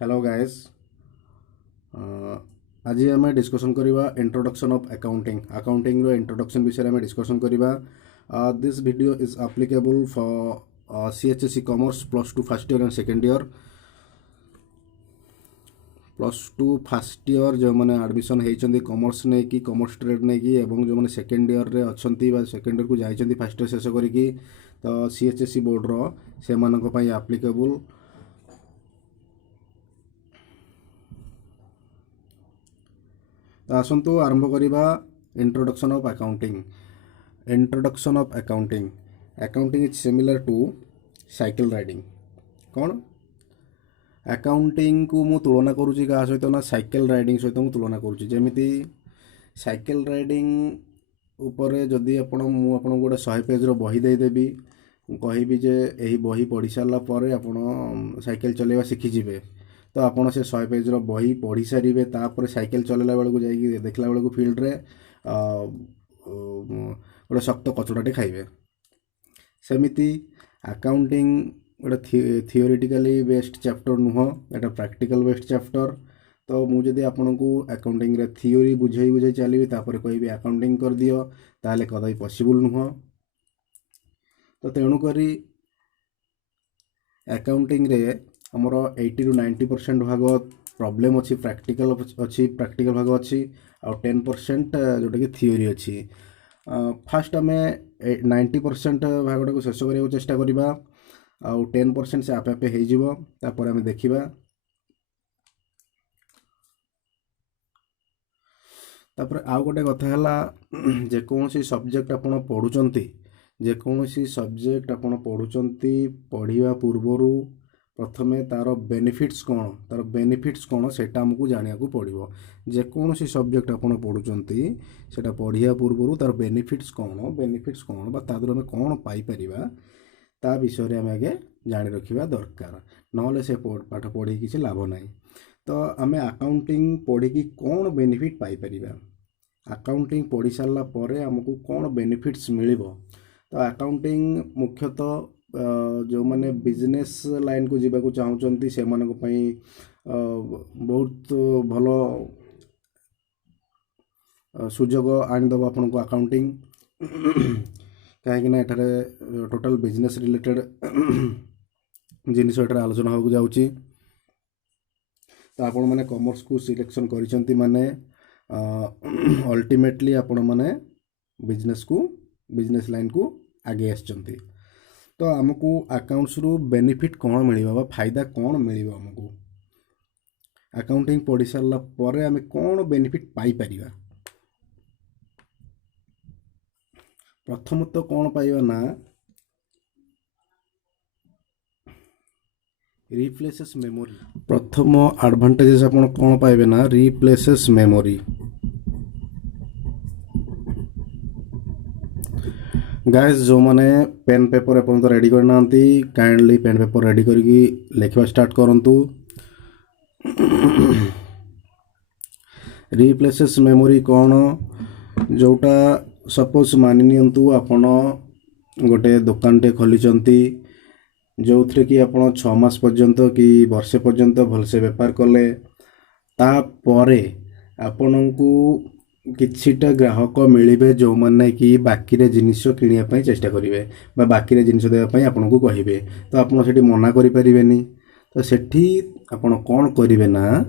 Hello guys. आज आम discussion करवा introduction of accounting accounting introduction विषय में डिस्कसन करवा। This video is applicable for CHSC commerce plus two first year and second year. Plus two first year जो मैंने admission होती commerce नहीं कि कॉमर्स ट्रेड नहीं कि एवं जो मैंने सेकेंड ईयर रे अच्छा सेकेंड ईयर को जाइए फर्स्ट ईयर शेष करी तो सीएचएससी बोर्ड रो से एप्लीकेबल। तो आसतु आरंभ करवा introduction of accounting. Introduction of accounting accounting is similar to cycle riding. कौन अकाउंटिंग को मु तुलना करुँची क्या सहित ना साइकिल राइडिंग सहित मु तुलना करुँची। जेमिति साइकिल राइडिंग उपरे जदि आपण मु आपन गोटे 100 पेज रो बही देदेवी कहबी जे यही बही पढ़ी सारा पर आपण साइकिल चलेवा शिखी जिवे तो आपड़ से 100 पेज रो बही पढ़ी सारे तापर साइकिल चलेला बेलू जाइए देखला बेलू फील्ड रे गोटे शक्त कचड़ाटे खाइबे। सेमिति अकाउंटिंग गोटे थियोरिटिकली बेस्ड चैप्टर नुह, एटा प्रैक्टिकल बेस्ड चैप्टर। तो मुझे आपन को अकाउंटिंग रे थियोरी बुझे बुझे चलिए तापर कहबी अकाउंटिंग कर दियो ताले कदापि पॉसिबल नुह। तो तेणुक अकाउंटिंग रे हमर 80 ରୁ 90% भाग प्रॉब्लम अच्छी प्रैक्टिकल भाग अच्छी आ 10% जोटा कि थियोरी अच्छी। फास्ट आम 90% भागटा को शेष करने चेष्टा करवा आ 10% से आपे आपे होपर आम देखा। तापर आउ गोटे कथा है जेकोसी सब्जेक्ट आप पढ़ुंट जेकोसी सब्जेक्ट आप पढ़ुंट पढ़ा पूर्वर प्रथमे तार बेनिफिट्स कौन सेटा आमको जाना पड़ो। जेकोसी सब्जेक्ट आप पढ़ुंट से पढ़ा पूर्वर तार बेनिफिट्स कौन तादर आम कौन पाइपर ता विषय आम आगे जाणी रखा दरकार ना से पाठ पढ़ी किसी लाभ ना। तो आम अकाउंटिंग पढ़ी कौन बेनिफिट पाइपर अकाउंटिंग पढ़ी सारा पर आमको कौन बेनिफिट्स मिल। तो अकाउंटिंग मुख्यतः जो मैंने बिजनेस लाइन को जीवा चाहते से बहुत भल सुजोग आनीदेव आपन को अकाउंटिंग कहीं टोटल बिजनेस रिलेटेड जिनिस आलोचना होगा जाऊँगी। तो आपण मैंने कॉमर्स को सिलेक्शन करिसेंती माने अल्टीमेटली आपण मैंने बिजनेस लाइन को आगे आसचंती। तो आमको अकाउंट्स रु बेनिफिट कौन मिल फायदा कौन मिल आमको अकाउंटिंग पढ़ी सारा पर आम कौन बेनिफिट पाई परिबा। प्रथम तो कौन पाइबा ना रिप्लेसेस मेमोरी। प्रथम एडवांटेजेस आप कौन पाइबे ना रिप्लेसेस मेमोरी। गाइस जो मैंने पेन पेपर एपर्यंत रेडी करना काइंडली पेन पेपर रेडी करके लिखा स्टार्ट करंतु। रिप्लेसेस मेमोरी कौन जोटा सपोज मानि नियंतु आपण गोटे दुकान टे खोलीचंती जो थे कि आप 6 मास पर्यंत कि वर्षे पर्यंत भलसे बेपार कले तापरे आपण को किछिटा ग्राहक मिलिबे जो माने कि बाकी रे जिनिस किनिया पई चेष्टा करिवे बा बाकी रे जिनिस देबा पई आपन को कहिबे तो आपन सेठी मना करि परिबेनी। तो सेठी आपन कोन करिवे ना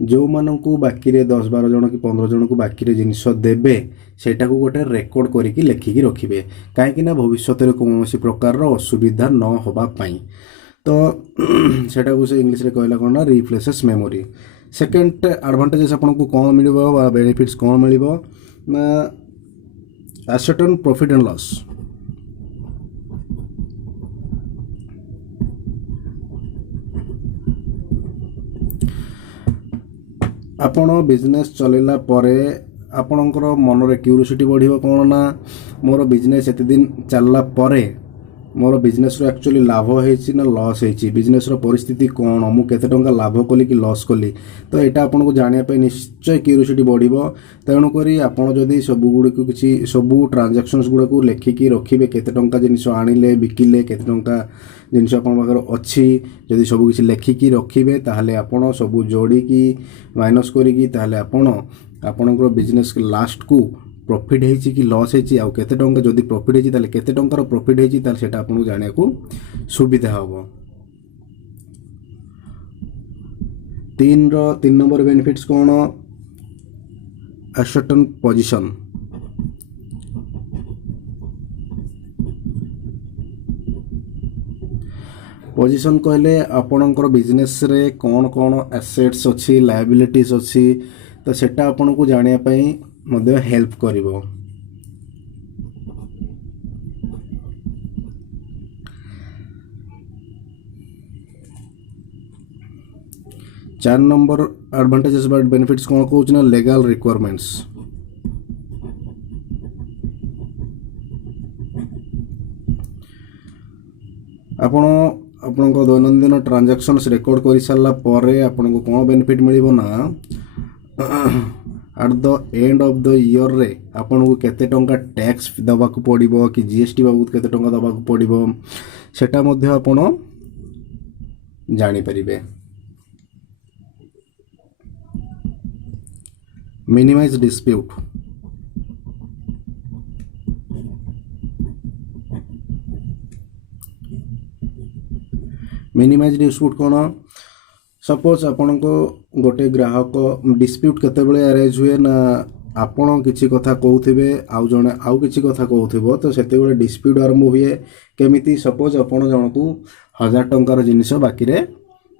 जो मानन को बाकी रे 10-12 जन कि 15 जन को बाकी रे जिनिस देबे सेटा को गोटे रेकॉर्ड करिकि लेखिकि रखिबे काहेकि ना भविष्यत रे कोनोसी प्रकार रो असुविधा न होबा पई। तो सेटा को से इंग्लिश रे कहला कोन ना रिप्लेसेस मेमोरी। सेकेंड एडवांटेजेस आपन को कौन मिल बेनिफिट्स कौन मिल ना asset and profit and loss. आपण बिजनेस चलेला परे आपणकर मन रे क्यूरियोसिटी बढ़िबो कौन ना मोर बिजनेस एते दिन चलला परे मोर बिजनेस रो एक्चुअली लाभ होइछि ना लॉस होइछि, बिजनेस रो परिस्थिति कोन, मु केते टंका लाभ कली कि लॉस कली, तो एटा आपन को जानिया पे निश्चय क्यूरियोसिटी बढ़िबो। तेणु करी आपन जदी सब गुडी को किछि सब ट्रांजैक्शंस गुडा को लेखिकी रखिबे, केते टंका जिनिस आनिले बिकिले, केते टंका जिनिस आपन पाखर अछि, जदी सब किछि लेखिकी रखिबे ताहले आपन सब जोड़ी की माइनस करिकी ताहले आपनकर बिजनेस लास्ट को प्रॉफिट हेछि कि लॉस हेछि, आ केते टंका जदी प्रॉफिट हेछि ताले केते टंकार प्रॉफिट हेछि ताले सेटा आपन जानिया को सुविधा हबो। 3 नंबर बेनिफिट्स कोन, असर्टन पोजीशन। पोजीशन कहले आपनकर बिजनेस रे कोन कोन एसेट्स अछि, लायबिलिटीज अछि, तो सेटा आपन को जानिया पई मध्य हेल्प करिवो। चार नंबर एडवांटेजेस बट बेनिफिट्स कोन कहउछ ना, लीगल रिक्वायरमेंट्स। आपण आपनको दैनंदिन ट्रांजैक्शंस रिकॉर्ड कर सारा परे आपनको कोन बेनिफिट मिलिबो ना, at the end of the year रे आपनको केते टंका टैक्स दबा को पड़िबो कि जीएसटी बाबू केते टंका दबा को पड़िबो सेटा मध्ये आपण जानि परिबे। Minimise dispute. मिनिमाइज डिस्प्यूट कोन, सपोज आपण को गोटे ग्राहक डिस्प्यूट केते बेले अरेज हुए ना, आपण किछि कथा कहउथिबे आउ जणे आउ किछि कथा कहउथिबो, तो सेते बेले डिस्प्यूट आरंभ हुए केमिति। सपोज आपण जनकू 1000 टंकार जिनिस बाकी रे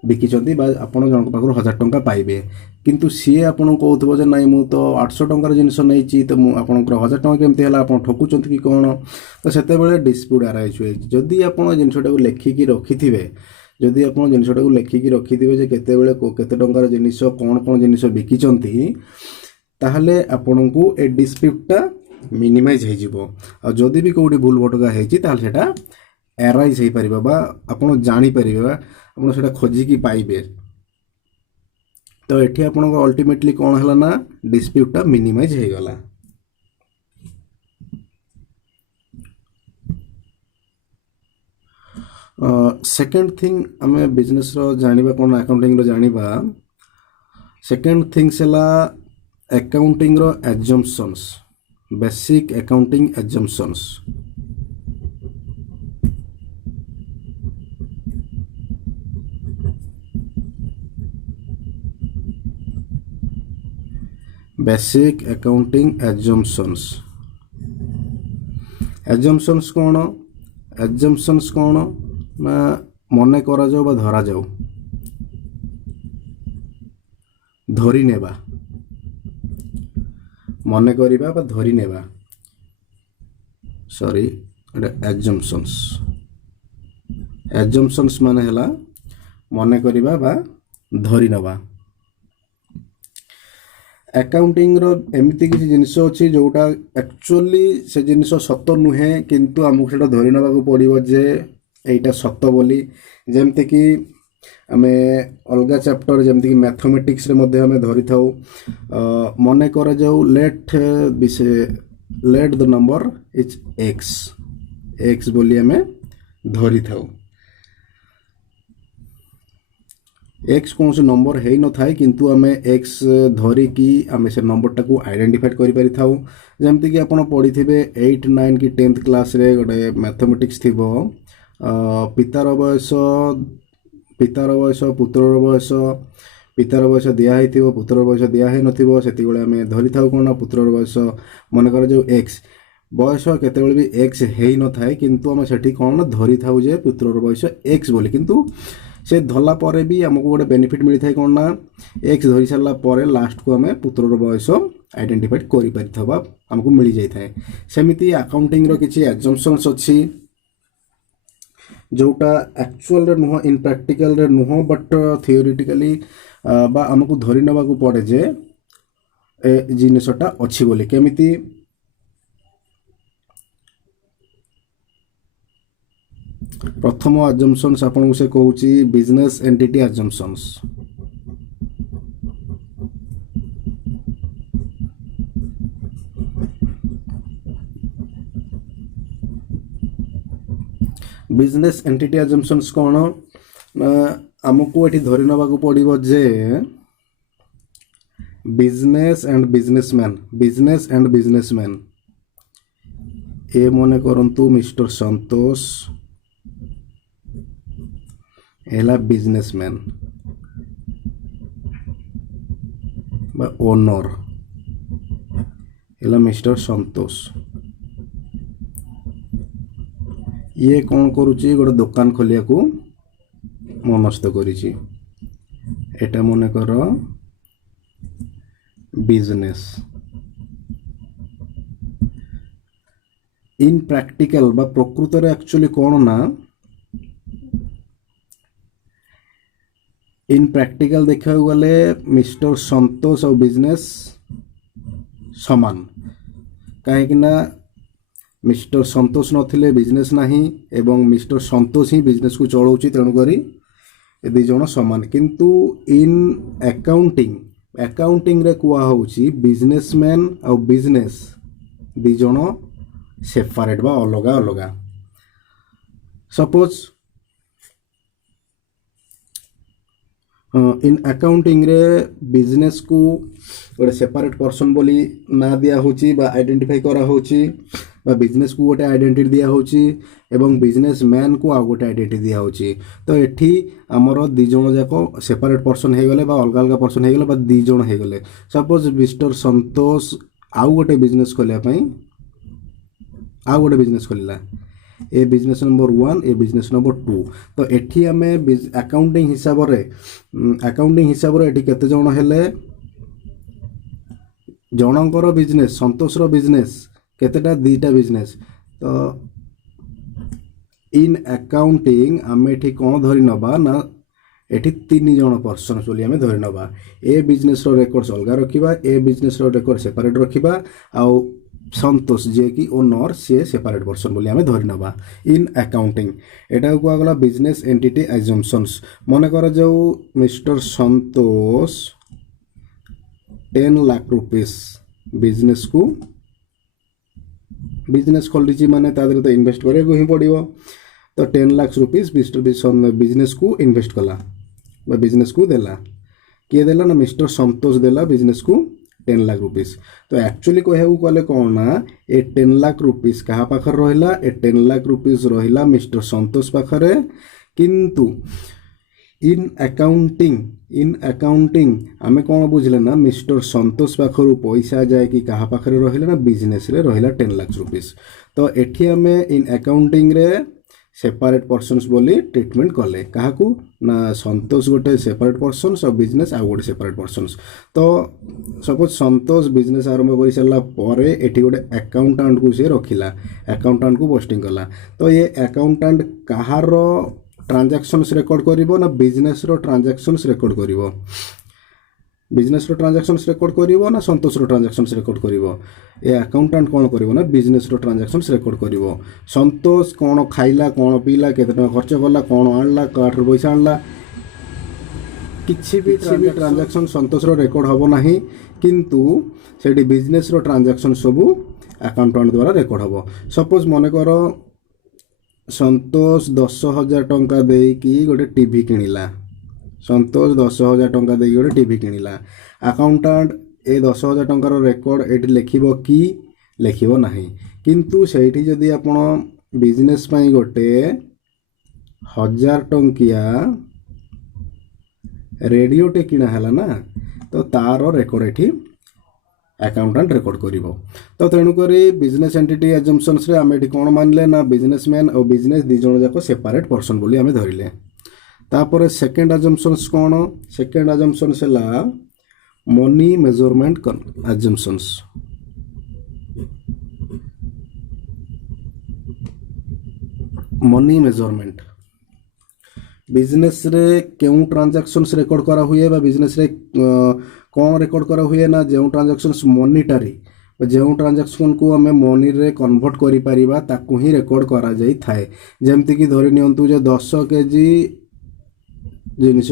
बिकिचंती बा आपण जनक पाखर 1000 टंका पाइबे, किंतु सी आपण कहउथिबो जे नाही मु तो 800 टंकार जिनिस नैची, तो मु आपनकर 1000 टंका केमति हला, आपण ठकुचंती कि कोन, तो सेते बेले डिस्प्यूट अरेज हुए। जदि आपण जिनिसटा को लेखिकी रखिथिबे, जदि आपण जिनिसटा को लेखिकी रखिथिबे जे केते बेले केते टंकार जिनिस कोन कोन जिनिस बिकिचंती, ताहले आपनको ए डिस्प्यूटटा मिनिमाइज हे जिवो। आ जदि भी कोडी भूल भटका हेछि ताहले सेटा एराइज हे परिबा बा आपण जानि परिबा, आपण सेटा खोजी की पाइबे। तो एठी आपनको अल्टीमेटली कोन हला ना, डिस्प्यूटटा मिनिमाइज हे गला। सेकेंड थिंग आमे बिजनेस रो जानिबा कोन, अकाउंटिंग रो जानिबा। सेकेंड थिंग्स हला अकाउंटिंग रो assumptions, basic accounting assumptions. Basic accounting assumptions. Assumptions कोन, एजम्पशंस कोन ना, मने करा जाऊ बा धरा जाऊ, धरी नेबा, मने करिबा बा धरी नेबा, सॉरी एजम्पशंस। एजम्पशंस माने हला मने करिबा बा धरी नेबा। अकाउंटिंग रो एमिति किछि जिनिस अछि जोटा एक्चुअली से जिनिस सत्य नुहे, किंतु हमकु सेटा धरि नबा को पड़िबो जे एटा सत्य बोली। जेमते कि आमे अलगा चैप्टर जेमते कि मैथमेटिक्स रे मध्ये हमें धरि थाउ, मने कर जाऊ let the number is x बोली हमें धरि थाउ। एक्स कौन से नंबर है न थाए, किंतु आमे एक्स धरी की आमे से नंबर टाको आइडेंटिफाई करि पारि थाउ। जेमति कि आपण पढी थिबे 8, 9 की 10th क्लास रे गोटे मैथमेटिक्स थिबो, पितार बयस पुत्रर बयस, पितार बयस दिया हेतिबो, पुत्रर बयस दिया हे नथिबो, सेति बेले आमे धरि थाउ कोन, पुत्रर बयस मन कर जो एक्स, बयस केते बेले भी एक्स हेई न थाए, किंतु आमे सेठी कोन धरि थाउ जे पुत्रर बयस एक्स बोली। किंतु से धरला परे भी हमको गोटे बेनिफिट मिली थाए कोन ना, एक्स धरि सारला परे लास्ट को हमें पुत्रर बयस आइडेंटिफाई करि परिथबा हमको मिली जाय थाए। सेमिति अकाउंटिंग रो किछि एजम्पशंस अछि जोटा एक्चुअल रे नुह, इन प्रैक्टिकल रे नुह, बट थियोरेटिकली बा हमको धरि नबा को पड़े जे ए जिनिसटा अछि बोली। केमिति प्रथम अजम्पशन्स आपको से कहूँ बिजनेस एंटिटी अजम्पशन्स। बिजनेस एंटिटी अजम्पशन्स कौन आमको ये धरी नवाक पड़ो जे बिजनेस एंड बिजनेसमैन ए मन करंतु मिस्टर संतोष एला बिजनेसमैन बा ओनर एला मिस्टर संतोष। ये कौन करुच्ची गोटे दुकान खोलिया को मनस्थ करिछि एटा मन कर बिजनेस। इन प्रैक्टिकल बा प्रकृत रे एक्चुअली कौन ना इन प्रैक्टिकल देखा गले मिस्टर संतोष और बिजनेस समान कहीं ना मिस्टर संतोष नथिले बिजनेस नहीं एवं मिस्टर संतोष ही बिजनेस को चलाउछि तेणुकरी दी जण समान। किंतु इन अकाउंटिंग रे कुआ होउछि बिजनेसमैन और बिजनेस दी जण सेपरेट बा अलगा अलगा। सपोज इन अकाउंटिंग रे बिजनेस को गोटे सेपरेट पर्सन बोली ना दिया होची बा आइडेंटिफाई करा होची बा बिजनेस को गोटे आइडेंटिटी दिया होची एवं बिजनेस मैन को आ गोटे आइडेंटिटी दिया होची। तो एठी हमर दी जण जाको सेपरेट पर्सन हे गले बा अलगा अलगा पर्सन हे गले बा दी जण हे गले। सपोज मिस्टर संतोष आउ गोटे बिजनेस खोलिया पई आउ गोटे बिजनेस खोलिला ए बिजनेस नंबर 1 ए बिजनेस नंबर 2। तो एठी आमे अकाउंटिंग हिसाब रे एठी केते जण हेले जनकर बिजनेस संतोषर बिजनेस केतेटा दीटा बिजनेस। तो इन अकाउंटिंग आमे एठी कोन धरि नबा ना एठी 3 जण पर्सन बोली आमे धरि नबा। ए बिजनेस रो रेकॉर्ड्स अलगा रखिबा ए बिजनेस रो रेकॉर्ड सेपरेट रखिबा आउ संतोष जे कि ओनर से सेपरेट पर्सन बोली आमे धरि नबा। इन अकाउंटिंग एटा को आगला बिजनेस एंटिटी अजम्पशन्स। मन कर जो मिस्टर संतोष 10 लाख रुपीस बिजनेस को बिजनेस खोली माने तादरे तो इन्वेस्ट करे को ही पड़िबो। तो 10 लाख रुपीस बिजनेस को इन्वेस्ट कला बा बिजनेस को देला किए देला ना मिस्टर संतोष देला बिजनेस को 10 लाख रुपीस। तो एक्चुअली कहू कले कौन ना ए 10 लाख रुपीस कहा पाखर रहिला ए 10 लाख रुपीस रहिला मिस्टर संतोष पाखरे। किंतु इन अकाउंटिंग आमे कौन बुझले ना मिस्टर संतोष पाखरु पैसा जाए कि कहा पाखरे रहिला ना बिजनेस रे रहिला 10 लाख रुपीस। तो एठी आमे इन अकाउंटिंग रे सेपरेट पर्सन्स बोली ट्रीटमेंट कले काहाकू ना संतोष गोटे सेपरेट पर्सन्स और बिजनेस आ गोटे सेपरेट पर्सन्स। तो सपोज संतोष बिजनेस आरंभ कर सारा पर एठी गोटे अकाउंटेंट को से रखिला अकाउंटेंट को पोस्टिंग कला। तो ये अकाउंटेंट कहार ट्रांजैक्शंस रिकॉर्ड करिवो ना बिजनेस रो ट्रांजैक्शंस रिकॉर्ड करिवो बिजनेस रो ट्रांजैक्शंस रिकॉर्ड करिवो ना संतोष रो ट्रांजैक्शंस रिकॉर्ड करिवो। ए अकाउंटेंट कौन करिवो ना बिजनेस रो ट्रांजैक्शंस रिकॉर्ड करिवो। संतोष कौन खाइला कौन पीला केते टका खर्च कला कौन आणला काठर पैसा आणला किछि भी ट्रांजैक्शन संतोष रो रिकॉर्ड हबो नाही। किंतु सेठी बिजनेस रो ट्रांजैक्शन सब अकाउंटेंट द्वारा रिकॉर्ड हबो। सपोज मने करो संतोष 10,000 टंका देई कि गोटे टीवी किनिला संतोष 10,000 टंका देई गोटे टीवी किनिला अकाउंटेंट ए 10,000 टंकार रेकर्ड एटी लिखिबो कि लिखिबो नाही। किंतु सेठी जदि आपण बिजनेस पई गोटे 1,000 टंकिया रेडियो टे किना हला ना तो तार रेकर्ड एठी अकाउंटेंट रेकॉर्ड करिवो। तो तेणु करी बिजनेस एंटिटी अजम्पशन्स रे आमे एठी कोन मानले ना बिजनेसमैन और बिजनेस दी जण जाको सेपरेट पर्सन बोली आमे धरिले। तापर सेकंड अजम्पशन्स कोन सेकंड अजम्पशन्स हला money measurement assumptions. Money measurement business रे केउ ट्रांजैक्शंस रिकॉर्ड करा हुए बा बिजनेस रे कौन रिकॉर्ड करा हुए ना जो ट्रांजैक्शंस जो ट्रांजैक्शन को आम मनी रे कन्वर्ट करिपारिबा ताकू ही रेकर्ड करा जाई थाए। जेमती कि धरि नियंतु जे 10 केजी जिनिस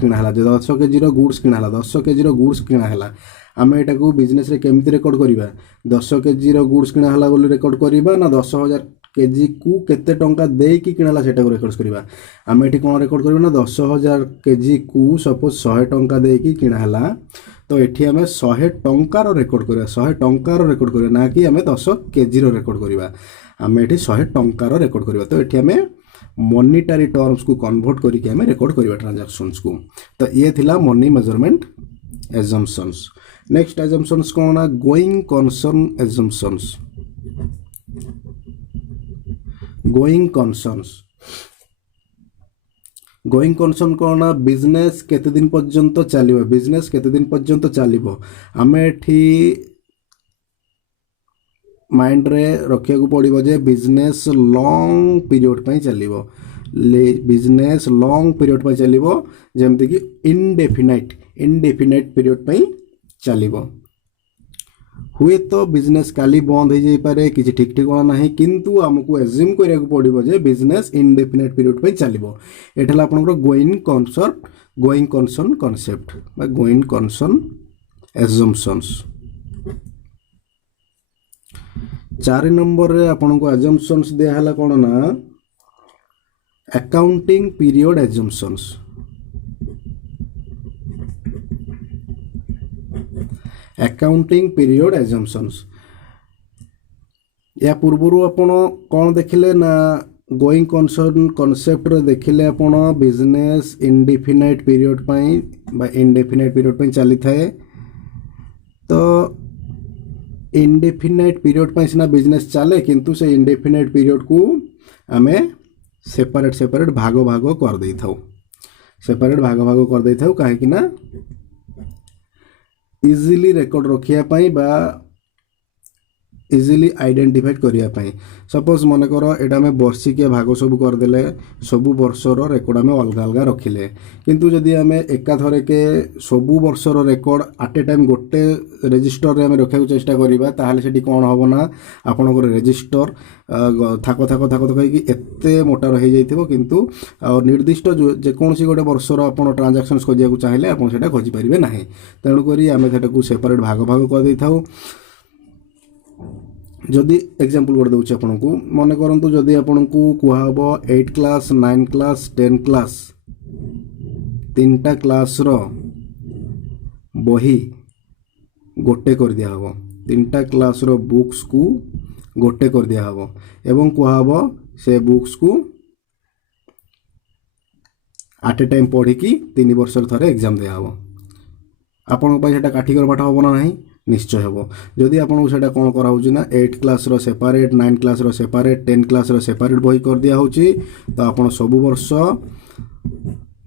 किणाला, 10 केजी गुड्स किणाला, 10 केजी गुड्स किणाला, आम एटा को बिजनेस रे केमती रेकर्ड करिबा? 10 केजी गुड्स किणाला बोली रेकर्ड करिबा ना 10,000 केजी को केते टंका देकी किणाला सेटा को रेकर्ड करिबा? आम एठी कोन रेकर्ड करिबा ना 10,000 केजी को सपोज 100 टंका देकी किणाला, तो एठी आम 100 टंकार रेकर्ड करिबा, 100 टंकार रेकर्ड करिबा ना कि आम 10 केजी रेकर्ड करिबा। आम एठी 100 टंकार रेकर्ड करिबा। तो एठी आम मॉनिटरी टर्म्स को कन्वर्ट करके हमें रेकॉर्ड करिबा ट्रांजैक्शंस को। तो ये थिला money measurement assumptions. Next assumptions कौन ना? Going concern assumptions. Going concerns, going concern कौन ना? बिजनेस केते दिन पर्यंत चलिबो, बिजनेस केते दिन पर्यंत चलिबो आम एठी माइंड रे रखिया को पड़िबो जे बिजनेस लॉन्ग पीरियड पई चलिबो, बिजनेस लॉन्ग पीरियड पई चलिबो, जेमति कि इनडेफिनाइट पीरियड पई चलिबो। हुए तो बिजनेस काली बंद हो जाई पारे, किछि ठीक ठिकाना नाही, किंतु हमको एज्यूम करिया को पड़िबो जे बिजनेस इनडेफिनाइट पीरियड पई चलिबो। एठला आपनकर गोइंग कंसर्न कांसेप्ट बा गोइंग कंसर्न एजम्पशंस। 4 नंबर रे आपन को एजम्पशंस दिया हला कोन ना? Accounting period assumptions. Accounting period assumptions या पूर्वरु आपण कोन देखिले ना? गोइंग कंसर्न कांसेप्ट रे देखिले आपण बिजनेस इनडेफिनाइट पीरियड पई बा इनडेफिनाइट पीरियड पई चली थाए। तो इनडेफिनाइट पीरियड पर सिना बिजनेस चले, किंतु से इनडेफिनाइट पीरियड को आमे सेपरेट भाग कर दे थाउ, सेपरेट भाग कर दे थाउ काहे ना इजीली रेकॉर्ड रखिया पाई बा इजीली आइडेंटिफाइड करिया पाई। सपोज मन कर एटा में वर्षिकिया भाग सब कर देले, सबु वर्षर रेकॉर्ड में अलग अलग रखिले, किंतु जदि आमे एका थरे के सबु वर्षर रेकॉर्ड एट ए टाइम गोटे रजिस्टर रे आमे रखिया चेष्टा करिबा, ताहाले सेठी कोन होबो ना आपनकर रजिस्टर थाको थाको थाको थाको कि एते मोटा रहि जाइथिबो, किंतु निर्दिष्ट जे कोनसी गोटे वर्षर आपण ट्रांजैक्शंस खोजिया को चाहिले आपण सेटा खोजि परिबे नाही। तेणु करी आमे सेटा को सेपरेट भाग कर दै थाउ। जदि एग्जांपल गोटे दूसरे आपन को मन करंतु जदि आपन को कुहा हबो 8 क्लास 9 क्लास 10 क्लास तीनटा क्लास रो बही गोटे कर दिया हबो, तीनटा क्लास रो बुक्स को गोटे कर दिया हबो एवं कुहा हबो से बुक्स को एट ए टाइम पढ़ी कि 3 वर्ष थरे एग्जाम दिया हबो। आपन पय सेटा काठीकर पाठ हबो ना नाही? निश्चय हेबो। जदि आपन सेटा कोन करा होची ना 8 क्लास रो सेपरेट, 9 क्लास रो सेपरेट, 10 क्लास रो सेपरेट बही कर दिया होची, तो आपन सब वर्ष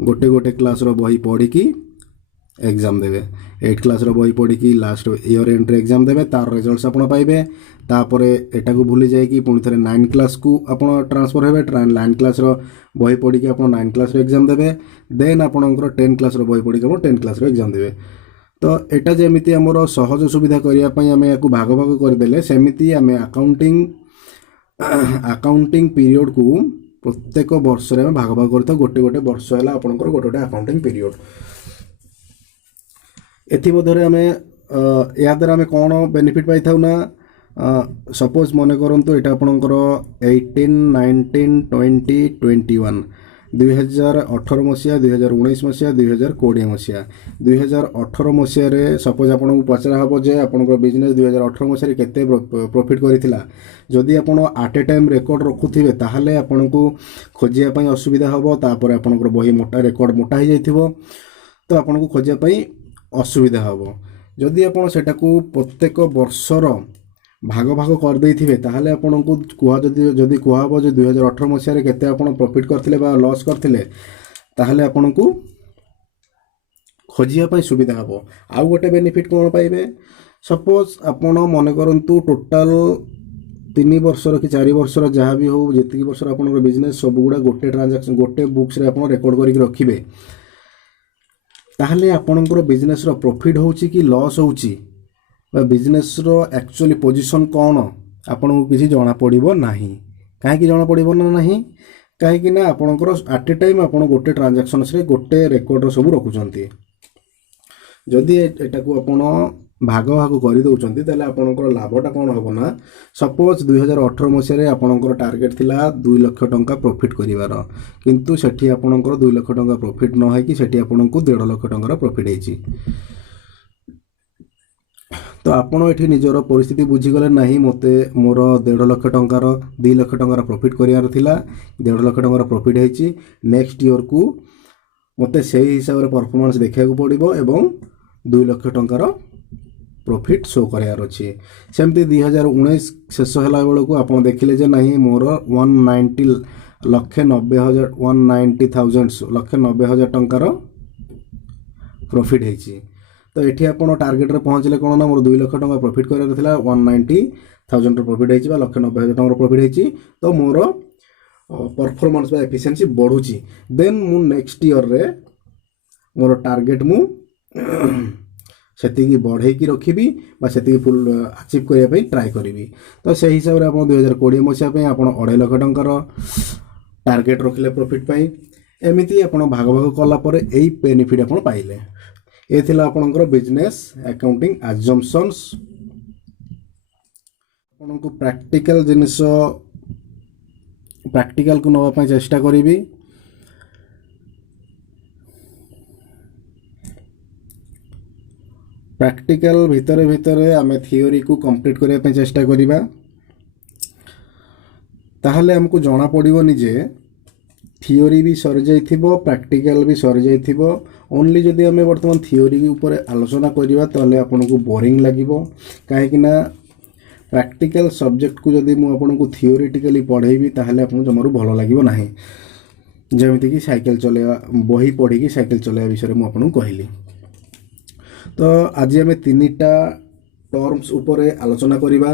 गोटे गोटे क्लास रो बही पढ़ी कि एग्जाम देबे। 8 क्लास रो बही पढ़ी कि लास्ट ईयर एंड एग्जाम देबे, तार रिजल्ट्स आपन पाइबे। तापरे एटा को भूली जाय कि पुणी थरे 9 क्लास को आपन ट्रांसफर हेबे, 9 क्लास रो बही पढ़ी कि आपन 9 क्लास रो एग्जाम देबे, देन आपनकर 10 क्लास रो बही पढ़ी कि आपन 10 क्लास रो एग्जाम देबे। तो एटा जेमिति हमरो सहज सुविधा करिया पई हमें याकू भाग कर देले, सेमिति हमें अकाउंटिंग पीरियड को प्रत्येक वर्ष रे भाग करता। गोटे गोटे वर्ष है आपनकर गोटे गोटे अकाउंटिंग पीरियड। एथि मधरे हमें या द्वारा हमें कौन बेनिफिट पाई थाउ ना? सपोज मन करंतु एटा आपनकर 18 19 20 21 2018 मसीहा 2019 मसीहा 2020 मसीहा 2018 मसीहा रे सपोज आपन को पचरा हबो जे आपनकर बिजनेस 2018 मसीहा रे केते प्रॉफिट करिथिला। जदि आपन एट ए टाइम रेकॉर्ड रखुथिबे ताहाले आपन को खोजिया पई असुविधा हबो, तापर आपनकर बही मोटा रेकॉर्ड मोटा हो जाइथिबो, तो आपन को खोजिया पई असुविधा हबो। जदि आपन सेटा को प्रत्येक वर्षर भाग कर देथिबे ताहाले आपन को कुहा जदि कुहा हबो जे 2018 मसीहा रे केते आपन प्रॉफिट करथिले बा लॉस करथिले, ताहाले आपन को खोजिया पई सुविधा हबो। आउ गोटे बेनिफिट कोन पाइबे? सपोज आपन मन करंतु टोटल 3 वर्षर कि 4 वर्षर जहाँ भी हो जेतिकी वर्षर आपन बिजनेस सब गुडा गोटे ट्रांजैक्शन गोटे बुक्स रे आपन रेकॉर्ड करके रखिबे, ताहाले आपनकर बिजनेस रो प्रॉफिट होउची कि लॉस होउची बा बिजनेस रो एक्चुअली पोजीशन कौन आपको किसी जना पड़ो ना। कहीं जना पड़ो ना नहीं कहीं आपणकर आट ए टाइम आप गोटे ट्रांजाक्शन से गोटे रेकर्ड सब रखुंट जदि एटा को आपण भाग भाग करदे तेल आपणकर लाभटा कौन हम ना सपोज 2018 मसीह आपणकर टार्गेट थिला 2 लाख टंका प्रॉफिट करिवार किंतु सेठी आपणकर 2 लाख टंका प्रॉफिट न है कि सेठी आपणको 1.5 लाख टंकार प्रॉफिट होईची। तो आपण एठी निजर परिस्थिति बुझीगले ना मते मोर 1.5 लाख टंकार 2 लाख टंकार प्रॉफिट करिवार थिला 1.5 लाख टंकार प्रॉफिट होईची। नेक्स्ट ईयर को मते सेही हिसाब रे परफॉर्मेंस देखा पड़ो एवं 2 लाख टंकार प्रॉफिट शो करार अच्छी। सेमती 2019 शेष होला बेलू को आप देखिले जे नहीं मोर 190 लक्षे 90,000 190,000 लक्षे 90,000 टंकार प्रॉफिट होईची। तो एठी आपण टार्गेट रे पहुँचले कौन ना मोर 2 लाख टंका प्रॉफिट करार थिला 190,000 प्रॉफिट होईची बा लक्षे 90,000 टंका प्रॉफिट होईची। तो मोर परफॉर्मेंस बा एफिशिएंसी बढ़ुची देन मु नेक्स्ट ईयर रे मोर टार्गेट मु सेतिकी बढ़ेकी रखी से फुल अचीव करने ट्राए करी। तो से हिसाब से आप 2020 मसीहा आप 2.5 लाख टंकार टार्गेट रखिले प्रॉफिट एमती आप भाग भाग कलापर यही बेनिफिट आप पाइले। ये थिला आपनकर बिजनेस अकाउंटिंग अजम्पशंस। आपको प्रैक्टिकल जिनिस प्रैक्टिकल को नवा चेष्टा करी। प्रैक्टिकल भितर भितर आम थियोरी को कंप्लीट करने चेष्टा करिबा ताहले हमको जना पड़ोनी जे थियोरी भी सरी जाइथिबो प्रैक्टिकल भी सरी जाइथिबो। ओनली जदि आम वर्तमान थियोरी ऊपर आलोचना करिबा ताहले आपनको बोरिंग लागिबो कहीं प्रैक्टिकल सब्जेक्ट को जदि मु आपनको थियोरीटिकली पढ़ेबी ताहले आपनको जमारू भल लागिबो नाही। जेमिति कि साइकिल चलेवा बही पढ़ी कि साइकिल चलेवा विषय मु आपनको कहली। तो आज आम 3टा टर्म्स उपर आलोचना करिबा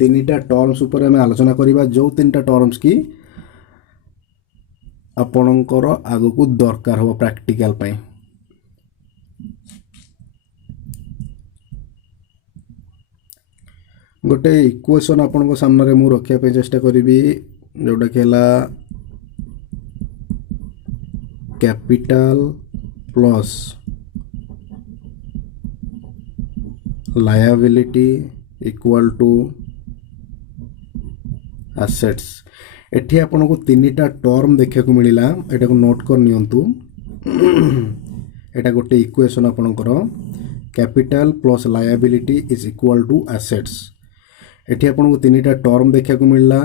3टा टर्म्स उपर आम आलोचना करिबा जो 3टा टर्म्स की आपणकर आगु को दरकार हो प्रैक्टिकल पई। गोटे इक्वेशन आपन सामने रे मु रखिया पे चेष्टा करिबी जोटा कि हला capital plus liability equal to assets. एठी आपन को 3टा टर्म देखा को मिलिला एटा को नोट कर नियंतु। एटा गोटे इक्वेशन आपनकर capital plus liability is equal to assets. एठी आपन को 3टा टर्म देखा को मिलला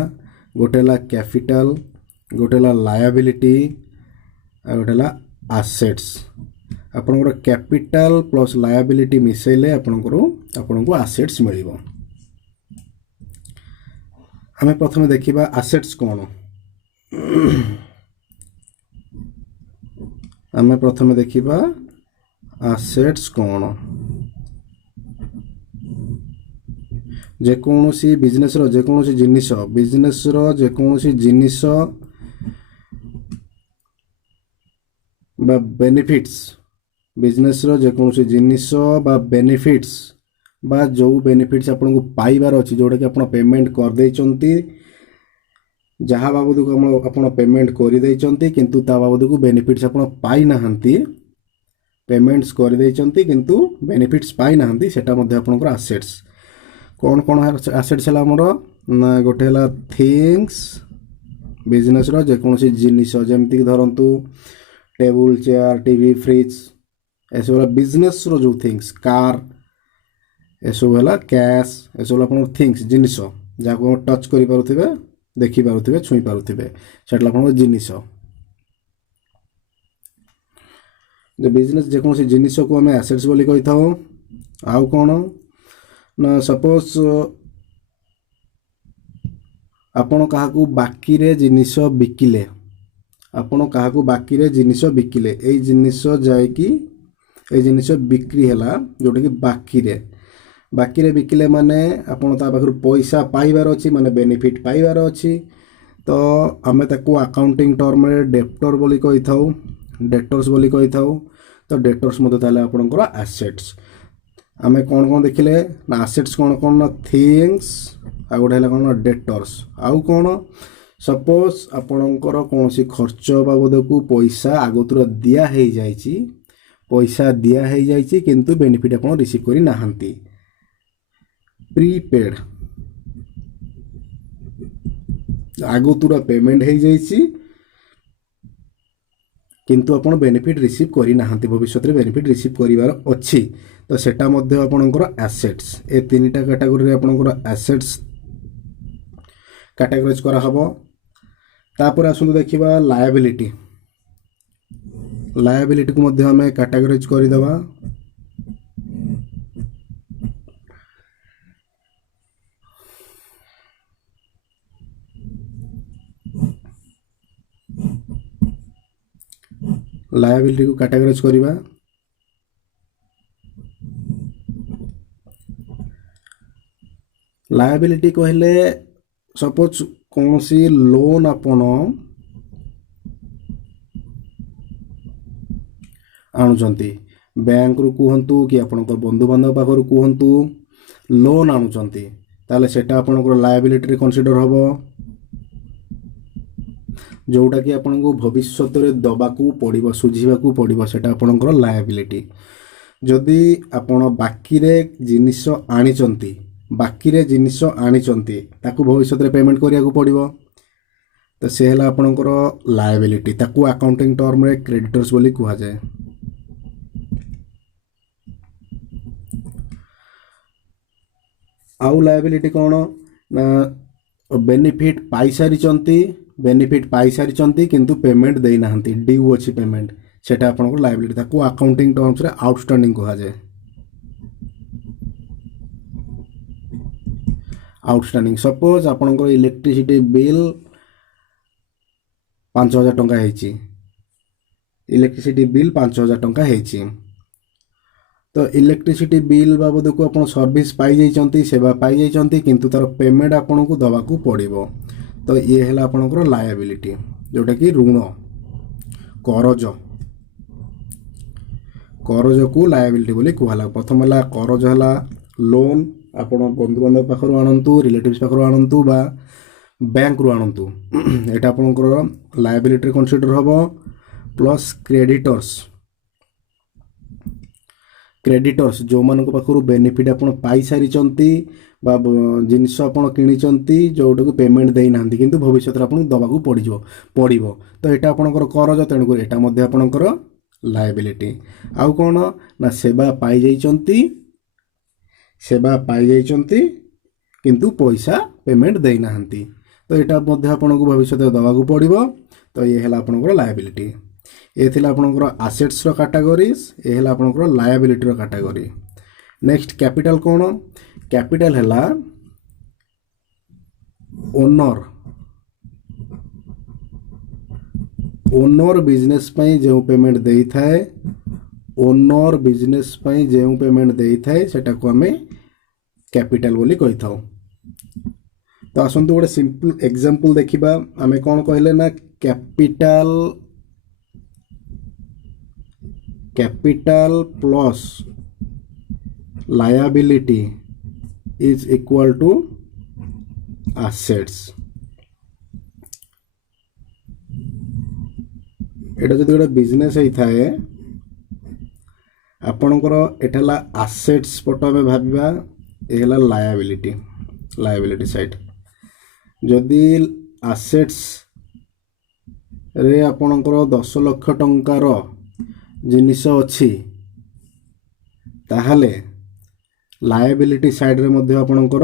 गोटे ला कैपिटल गोटे ला लायबिलिटी आ गोटे ला एसेट्स। आपनकर कैपिटल प्लस लायबिलिटी मिसेले आपनको एसेट्स मिलिबो। आमे प्रथमे देखिबा एसेट्स कोन। आमे प्रथमे देखिबा एसेट्स कोन। जे कोनोसी बिजनेस रो जे कोनोसी जिनिस बिजनेस रो जे कोनोसी जिनिस बा बेनिफिट्स बिजनेस रो जे कोनोसी जिनिस बा बेनिफिट्स बा जो बेनिफिट्स आपको पाइबार अच्छी जोटा कि आप पेमेंट कर देइचंती जहाँ बाबद को आप पेमेंट कर देइचंती किंतु ता बाबद को बेनिफिट्स आप पाई नाहंती पेमेंट्स कर देइचंती किंतु बेनिफिट्स पाई नाहंती सेटा मध्ये आपनकर एसेट्स। कौन कौन एसेट्स है हमर ना गोटे है थिंग्स बिजनेस रो जे कोनोसी जिनिस जेमती धरंतु टेबल चेयर टीवी फ्रिज ऐसे बिजनेस रो जो थिंग्स कार एसबू है कैश एसबू आप थिंग्स जिनिस जहाँ को टच करें देखिपे छुई पारे से जिनिस। बिजनेस जेकोसी जिनिस को आम एसेट्स बोली कही था। आउ कौन ना सपोज आपण क्या बाकी रे जिनिस बिकिले आपण क्या बाकी रे जिनिस बिकिले ए जिनिस जाकि ए जिनिस बिक्री है जोटा कि बाकी रे बिकिले माने आपण ता पाखरु पैसा पाइबार अछि माने बेनिफिट पाइबार अछि। तो आमे ताकू अकाउंटिंग टर्म रे डेप्टर बोली कहि थाउ डेटर्स बोली कहि थाउ। तो डेटर्स मते ताले आपनकर एसेट्स आमे कौन देखिले ना आसेट्स कौन ना थिंग्स आ गोटे है कौन डेटर्स आउ कौन सपोज आपणकर कौन सी खर्च बाबद को पैसा आगतुरा दिया है जाइछि पैसा दिया है जाइछि किंतु बेनिफिट आपण रिसीव करी नाहंती प्रीपेड आगतुरा पेमेंट है जाइछि किंतु आपण बेनिफिट रिसीव करी नाहंती भविष्य रे बेनिफिट रिसीव करिवार अछि तो सेटा मध्य आपणकर एसेट्स ए तीनटा कैटेगरी रे आपणकर एसेट्स कैटेगराइज करा हबो तापर आसु देखिबा लायबिलिटी लायबिलिटी को मध्य हमें कैटेगराइज करि दबा लायबिलिटी को कैटेगराइज करिबा लायबिलिटी कहले सपोज कौन सी लोन आपण आणुचंती बैंक रु कहंतु कि आपण बंधु बांधव पाखर कहंतु लोन आणुचंती ताले सेटा आपणकर लायबिलिटी रे कंसीडर हबो जोटा कि आपण को भविष्य रे दबाकू पड़िबो सुझीबाकू पड़िबो सेटा आपणकर लायबिलिटी जदि आपण बाकी रे जिनिस आनिचंती बाकी रे जिनिस आनिचंती ताकू भविष्य रे पेमेंट करियाकू पड़िबो तो से हला आपणकर लायबिलिटी ताकू अकाउंटिंग टर्म रे क्रेडिटर्स बोली कुहा जाय आउ लायबिलिटी कौन ना बेनिफिट पाई सारी किंतु पेमेंट देई नाहंती ड्यू अछि पेमेंट सेटा आपनको लायबिलिटी ताकू अकाउंटिंग टर्म्स रे आउटस्टैंडिंग कहा जाय आउटस्टैंडिंग सपोज आपनको इलेक्ट्रिसिटी बिल 5000 टंका हेची इलेक्ट्रिसिटी बिल 5000 टंका हेची तो इलेक्ट्रिसिटी बिल बाबद को आपण सर्विस पाई जाइचंती सेवा पाई जाइचंती किंतु तार पेमेंट आपनको दबाकू पड़िबो तो ये है आपणकर लायबिलिटी जोटा कि ऋण करज करज को लायबिलिटी बोली कहला प्रथम है करज है लोन आपण बंधु बांधव पाखर आणंतु रिलेटिव्स पाखर आणंतु बा बैंक रु आणंतु एटा आपणकर लायबिलिटी कंसीडर हबो प्लस क्रेडिटर्स जो मान पाखर बेनिफिट आपण पाई सारी बा जिनिस आपण किनिचंती जोटा को पेमेंट देई नांती किंतु भविष्य रे आपण दबाकू पड़िबो तो एटा आपणकर करज तेणु एटा मध्ये आपणकर लायबिलिटी आउ कोन ना सेवा पाई जाइचंती किंतु पैसा पेमेंट देई नांती तो एटा मध्ये आपणको भविष्य रे दबाकू पड़िबो तो ये हला आपणकर लायबिलिटी ए थिला आपणकर एसेट्स रो कैटेगरीज ए हला आपणकर लायबिलिटी रो कैटेगरी नेक्स्ट कैपिटल कोन कैपिटल हला ओनर बिजनेस पई जो पेमेंट देई थाए ओनर बिजनेस पई जो पेमेंट देई थाए सेटा को हमें कैपिटल बोली कहि थाउ तो आसंतु गोटे सिंपल एग्जांपल देखिबा हमें कोन कहले ना capital plus liability is equal to assets एटा जदि गोटे बिजनेस होई थाए आपणकर एठला एसेट्स पट में भाबिबा एला लायबिलिटी साइड जदि एसेट्स रे आपणकर 10 लाख टंकार जिनिस अछि ताहाले लायबिलिटी साइड रे मध्ये आपणकर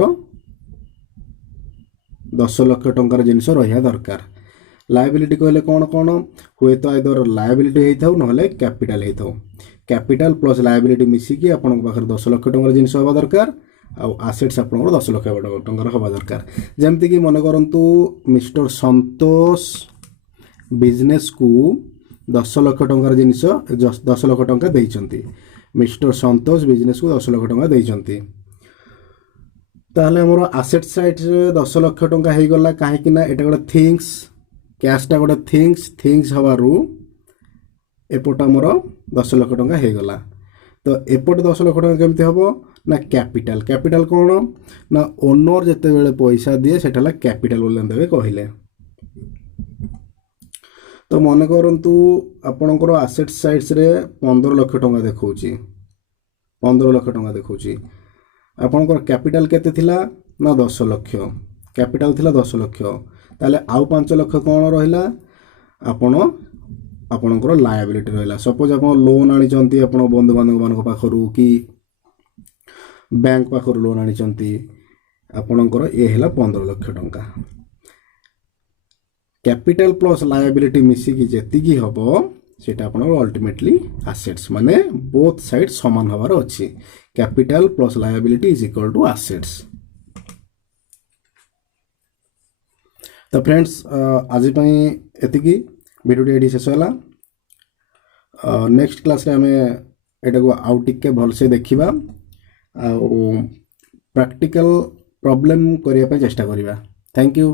10 लाख टंकार जिनिस रहिया दरकार लायबिलिटी कहले कौन हुए तो आइदर लायबिलिटी हेई थाउ नहले कैपिटल हेई थाउ कैपिटल प्लस लायबिलिटी मिसिकी आपन पाखर 10 लाख टंकार जिनिस होबा दरकार आउ एसेट्स आपन 10 लाख टंकार होबा दरकार जेमति कि मन करंतु मिस्टर संतोष बिजनेस को 10 लाख टंकार जिनिस 10 लाख टंका देइचंती मिस्टर संतोष बिजनेस को 10 लाख टंका देइचंती ताहले हमर एसेट साइड रे 10 लाख टंका हेई गला काहे कि ना एटा गोटे थिंग्स कैशटा गोटे थिंग्स हवारू एपट आमर 10 लाख टंका हो गला तो एपटे 10 लाख टଙ୍କା केमती हम ना कैपिटल कैपिटल कौन ना ओनर जिते पैसा दिए से कैपिटल बोले कहले। तो मन करंतु आपणकर आसेट साइड्स रे 15 लाख टଙ୍କା देखौची 15 लाख टଙ୍କା देखौची आपणकर कैपिटल केते थिला ना 10 लाख कैपिटल थिला 10 लाख ताले आउ 5 लाख कौन रहिला आपण आपणकर लायबिलिटी रहिला। सपोज आपण लोन आनी चंती आपण बंधु बांधव मान पाखरु कि बैंक पाखरु लोन आनी चंती आपणकर ए हैला 15 लाख टଙ୍କା कैपिटल प्लस लायबिलिटी मिसिकी जेतिकी हबो सेटा आपणकर अल्टीमेटली एसेट्स माने बोथ साइड समान हबार अछि। Capital plus liability is equal to assets. तो फ्रेंड्स आज पई एतिकी वीडियो एडी शेष होला। नेक्स्ट क्लास रे हमें एटा को आउ टिके भल से देखिबा आ प्रैक्टिकल प्रॉब्लम करिया पे चेष्टा करिबा। Thank you.